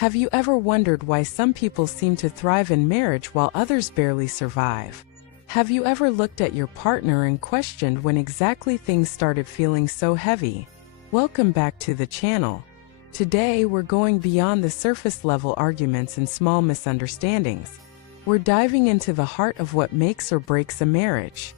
Have you ever wondered why some people seem to thrive in marriage while others barely survive? Have you ever looked at your partner and questioned when exactly things started feeling so heavy? Welcome back to the channel. Today we're going beyond the surface level arguments and small misunderstandings. We're diving into the heart of what makes or breaks a marriage.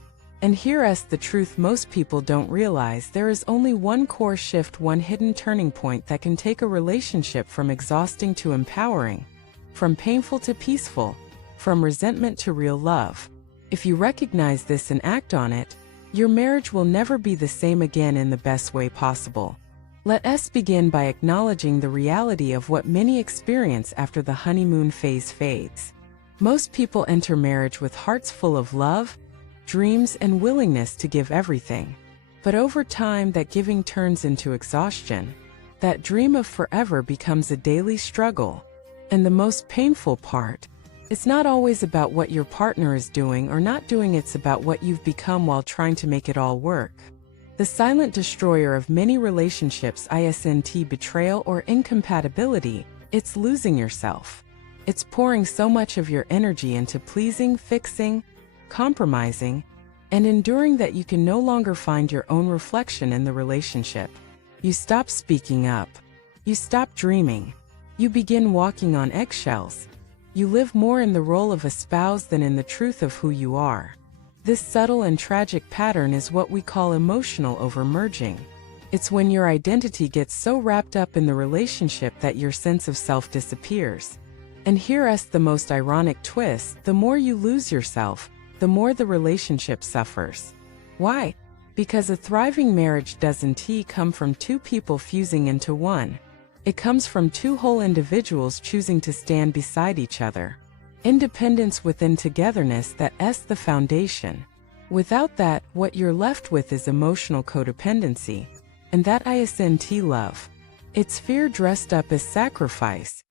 And here's the truth most people don't realize: there is only one core shift, one hidden turning point that can take a relationship from exhausting to empowering, from painful to peaceful, from resentment to real love. If you recognize this and act on it, your marriage will never be the same again in the best way possible. Let us begin by acknowledging the reality of what many experience after the honeymoon phase fades. Most people enter marriage with hearts full of love, dreams, and willingness to give everything. But over time, that giving turns into exhaustion. That dream of forever becomes a daily struggle. And the most painful part, it's not always about what your partner is doing or not doing, it's about what you've become while trying to make it all work. The silent destroyer of many relationships isn't betrayal or incompatibility, it's losing yourself. It's pouring so much of your energy into pleasing, fixing, compromising, and enduring that you can no longer find your own reflection in the relationship. You stop speaking up. You stop dreaming. You begin walking on eggshells. You live more in the role of a spouse than in the truth of who you are. This subtle and tragic pattern is what we call emotional overmerging. It's when your identity gets so wrapped up in the relationship that your sense of self disappears. And here's the most ironic twist: the more you lose yourself, the more the relationship suffers. Why? Because a thriving marriage doesn't come from two people fusing into one. It comes from two whole individuals choosing to stand beside each other. Independence within togetherness, that's the foundation. Without that, what you're left with is emotional codependency. And that isn't love. It's fear dressed up as sacrifice.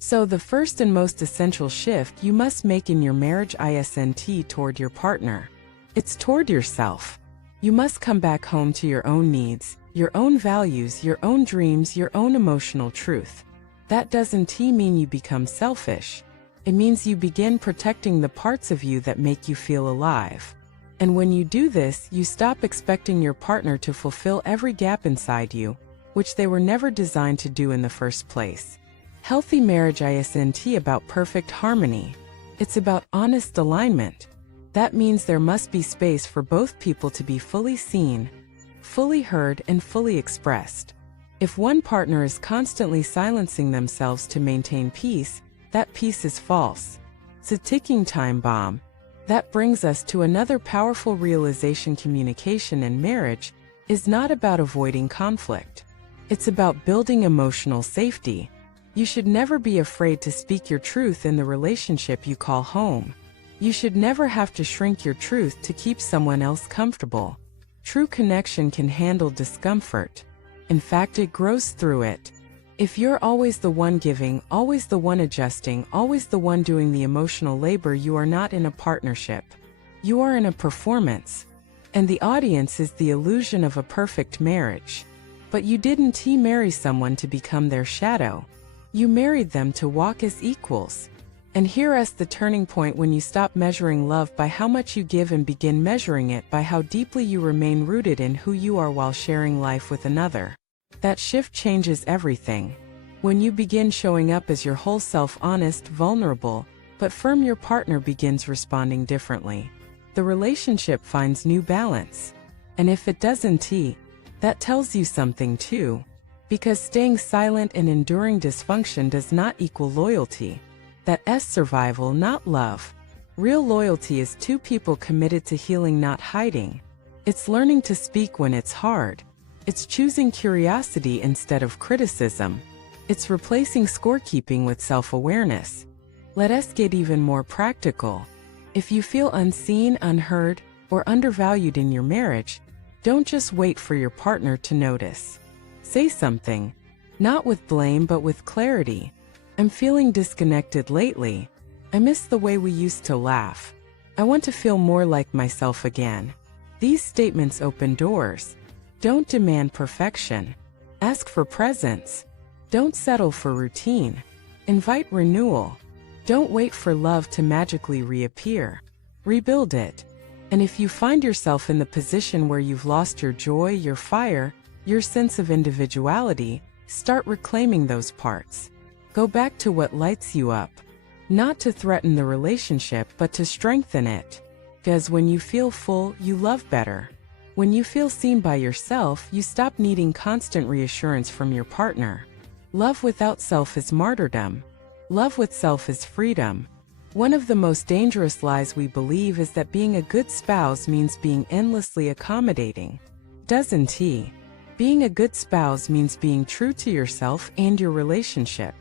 So the first and most essential shift you must make in your marriage isn't toward your partner. It's toward yourself. You must come back home to your own needs, your own values, your own dreams, your own emotional truth. That doesn't mean you become selfish. It means you begin protecting the parts of you that make you feel alive. And when you do this, you stop expecting your partner to fulfill every gap inside you, which they were never designed to do in the first place. Healthy marriage isn't about perfect harmony. It's about honest alignment. That means there must be space for both people to be fully seen, fully heard, and fully expressed. If one partner is constantly silencing themselves to maintain peace, that peace is false. It's a ticking time bomb. That brings us to another powerful realization: communication in marriage is not about avoiding conflict. It's about building emotional safety. You should never be afraid to speak your truth in the relationship you call home. You should never have to shrink your truth to keep someone else comfortable. True connection can handle discomfort. In fact, it grows through it. If you're always the one giving, always the one adjusting, always the one doing the emotional labor, you are not in a partnership. You are in a performance. And the audience is the illusion of a perfect marriage. But you didn't marry someone to become their shadow. You married them to walk as equals. And here's the turning point: when you stop measuring love by how much you give and begin measuring it by how deeply you remain rooted in who you are while sharing life with another. That shift changes everything. When you begin showing up as your whole self, honest, vulnerable, but firm, your partner begins responding differently. The relationship finds new balance. And if it doesn't, that tells you something too. Because staying silent and enduring dysfunction does not equal loyalty. That's survival, not love. Real loyalty is two people committed to healing, not hiding. It's learning to speak when it's hard. It's choosing curiosity instead of criticism. It's replacing scorekeeping with self-awareness. Let us get even more practical. If you feel unseen, unheard, or undervalued in your marriage, don't just wait for your partner to notice. Say something. Not with blame, but with clarity. I'm feeling disconnected lately. I miss the way we used to laugh. I want to feel more like myself again. These statements open doors. Don't demand perfection. Ask for presence. Don't settle for routine. Invite renewal. Don't wait for love to magically reappear. Rebuild it. And if you find yourself in the position where you've lost your joy, your fire, your sense of individuality, start reclaiming those parts. Go back to what lights you up. Not to threaten the relationship, but to strengthen it. Because when you feel full, you love better. When you feel seen by yourself, you stop needing constant reassurance from your partner. Love without self is martyrdom. Love with self is freedom. One of the most dangerous lies we believe is that being a good spouse means being endlessly accommodating. Doesn't it? Being a good spouse means being true to yourself and your relationship.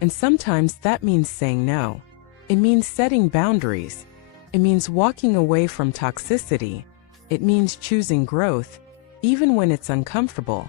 And sometimes that means saying no. It means setting boundaries. It means walking away from toxicity. It means choosing growth, even when it's uncomfortable.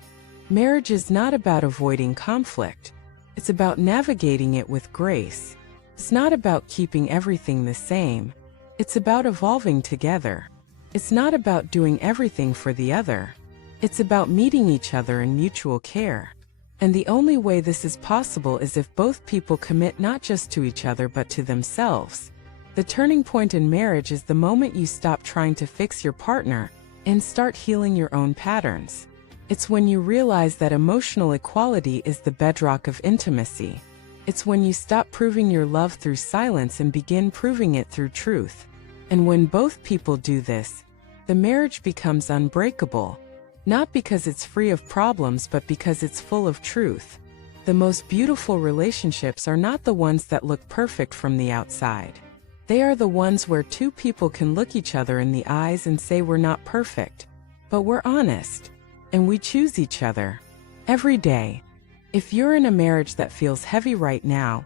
Marriage is not about avoiding conflict. It's about navigating it with grace. It's not about keeping everything the same. It's about evolving together. It's not about doing everything for the other. It's about meeting each other in mutual care. And the only way this is possible is if both people commit not just to each other but to themselves. The turning point in marriage is the moment you stop trying to fix your partner and start healing your own patterns. It's when you realize that emotional equality is the bedrock of intimacy. It's when you stop proving your love through silence and begin proving it through truth. And when both people do this, the marriage becomes unbreakable. Not because it's free of problems, but because it's full of truth. The most beautiful relationships are not the ones that look perfect from the outside. They are the ones where two people can look each other in the eyes and say we're not perfect, but we're honest, and we choose each other every day. If you're in a marriage that feels heavy right now,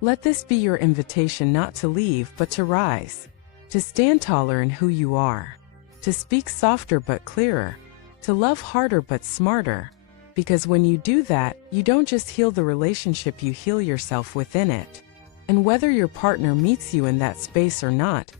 let this be your invitation not to leave but to rise, to stand taller in who you are, to speak softer but clearer, to love harder but smarter, because when you do that, you don't just heal the relationship, you heal yourself within it. And whether your partner meets you in that space or not,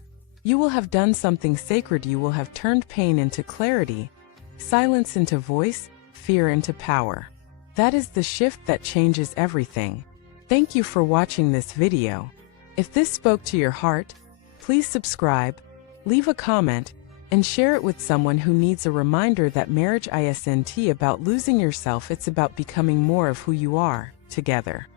you will have done something sacred. You will have turned pain into clarity, silence into voice, fear into power. That is the shift that changes everything. Thank you for watching this video. If this spoke to your heart, please subscribe, leave a comment, and share it with someone who needs a reminder that marriage isn't about losing yourself, it's about becoming more of who you are, together.